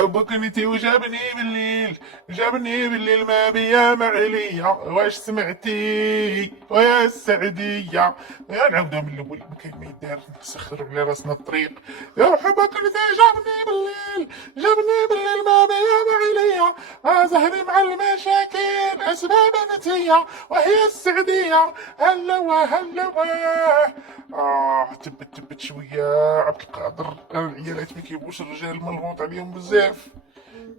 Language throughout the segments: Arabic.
حبك انتي وجابني بالليل، جابني بالليل ما بيا معليا، واش سمعتي ويا السعدية؟ يا نعاودها من الاول ما كاين ما يدار، نسخروا على راسنا الطريق. يا حبك انتي جابني بالليل، جابني بالليل ما بيا معليا، زهري مع المشاكل اسباب نتيا، وهي السعدية هلا وهلا واه. تبت شوية عبد القادر، العيالات ما كيبغوش الرجال ملغوط عليهم بزاف.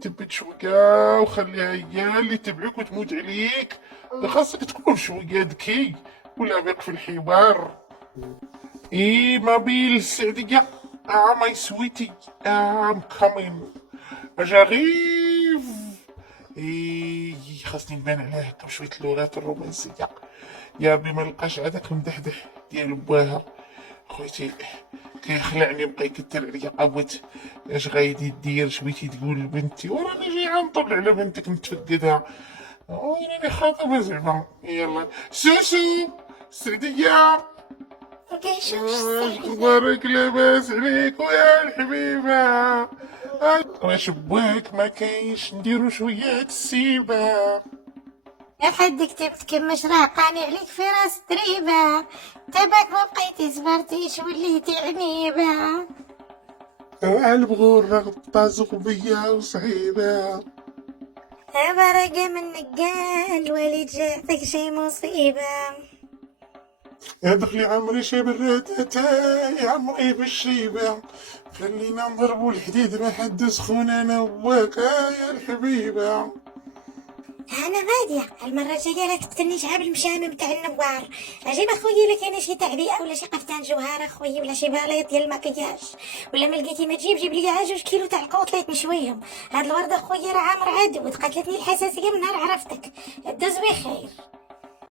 تبت شوية وخليها هي اللي تبعك وتموت عليك. خاصك تكون شوية ذكي ولابق في الحوار. ما بيل السعدية. ماي سويتي. ام كامين. اجا غيف. خاصني نبان عليه هكا بشوية اللغات الرومانسية. يا ربي ما لقاش هذاك المدحدح ديال بواها خويتي، كيخلعني بقى يكتر عليا قبوت. اش غايدي دير شويتي تقول لبنتي وراني جاي غنطل على بنتك نتفقدها، وراني خاطبها زعما. يلا سوسو سعدية، اخبارك لاباس عليك ويا الحبيبة؟ واش بواك ما كاينش نديرو شوية السيبة؟ لحد كتبت كمش راقاني عليك في راس تريبة، تباك ما بقيتي صبرتيش وليتي عنيبة. البغور رغبة زغبية وصعيبة، برقة منك قال وليد جاتك شي مصيبة. يا دخلي عمري شي براتاتا يا عمري بالشيبة، خلينا نضربو الحديد ما حد سخون انا وواك يا الحبيبة. انا غادية المرة الجاية لا تقتلني شعب المشامم تاع النوار. اجيب اخويا لك انا شي تعبئة ولا شي قفطان جوهر اخويا ولا شي باليط ديال المكياج، ولا ما لقيتي ما تجيب جيب لي عا 2 كيلو تاع القوطليط نشويهم. هاد الوردة اخويا راه عامر عدو، تقتلتني الحساسية من نهار عرفتك. دوز بخير.